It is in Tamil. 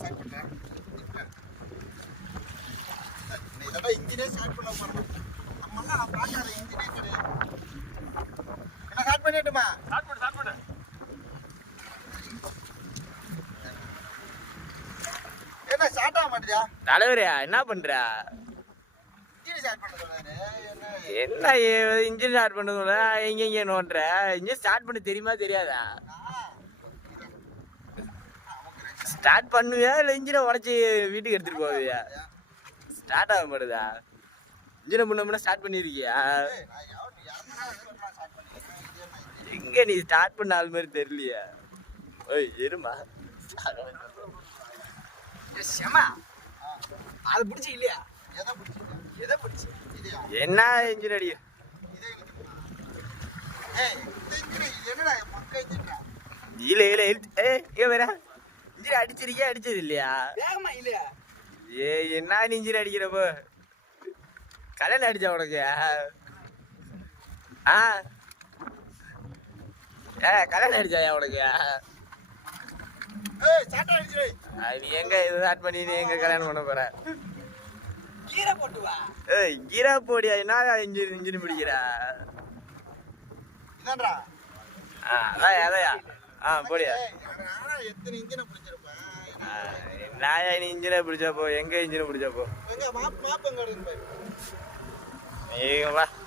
ஸ்டார்ட் பண்றேன் இதெல்லாம் இன்ஜினே ஸ்டார்ட் பண்ண போறோம் பார்க்காத இன்ஜினே கிடையாது என்ன ஸ்டார்ட் பண்ணிட்டுமா ஸ்டார்ட் பண்ணு ஸ்டார்ட் பண்ணு என்ன ஸ்டார்ட் ஆக மாட்டேதா என்ன பண்ற? ஸ்டார்ட் என்ன என்ன இன்ஜின் ஸ்டார்ட் பண்ண எங்க எங்க நோன்ற இன்ஜின் ஸ்டார்ட் பண்ண தெரியுமா தெரியாதா? ஸ்டார்ட் பண்ணுவியா? இல்ல இன்ஜினை உடச்சி வீட்டுக்கு எடுத்துட்டு போவியா? ஸ்டார்ட் ஆக மாட்டுதா இன்ஜினை முன்ன ஸ்டார்ட் இது? எங்க நீ ஸ்டார்ட் பண்ண ஆள் மாதிரி தெரியலையா? ஓய் இருமா. செம அது பிடிச்சி இல்லையா? எதை பிடிச்சிருக்க எதை பிடிச்சி? இதையா? என்ன இன்ஜின் அடி? இல்ல இல்ல இங்க வேற இன்ஜின் அடிச்சிருக்கியா அடிச்சது இல்லையா வேகமா இல்லையா? ஏ என்ன நீ இன்ஜின் அடிக்கிறப்போ? கல்யாணம் அடிச்சா உனக்கு? ஆ? ஏ கல்யாணம் அடிச்சாயா உனக்கு? நீ எங்க இது ஸ்டார்ட் பண்ணி நீ எங்க கல்யாணம் பண்ண போற? கீரை போட்டு வா. ஏய் கீரா போடியா? என்ன இன்ஜின் இன்ஜின் பிடிக்கிறா? இதான்டா ஆ அதான் அதையா? ஆ போடியா. நானா இன்ஜினை நீ இன்ஜினை பிடிச்சப்போ எங்க இன்ஜினை பிடிச்சப்போ எங்க மாப்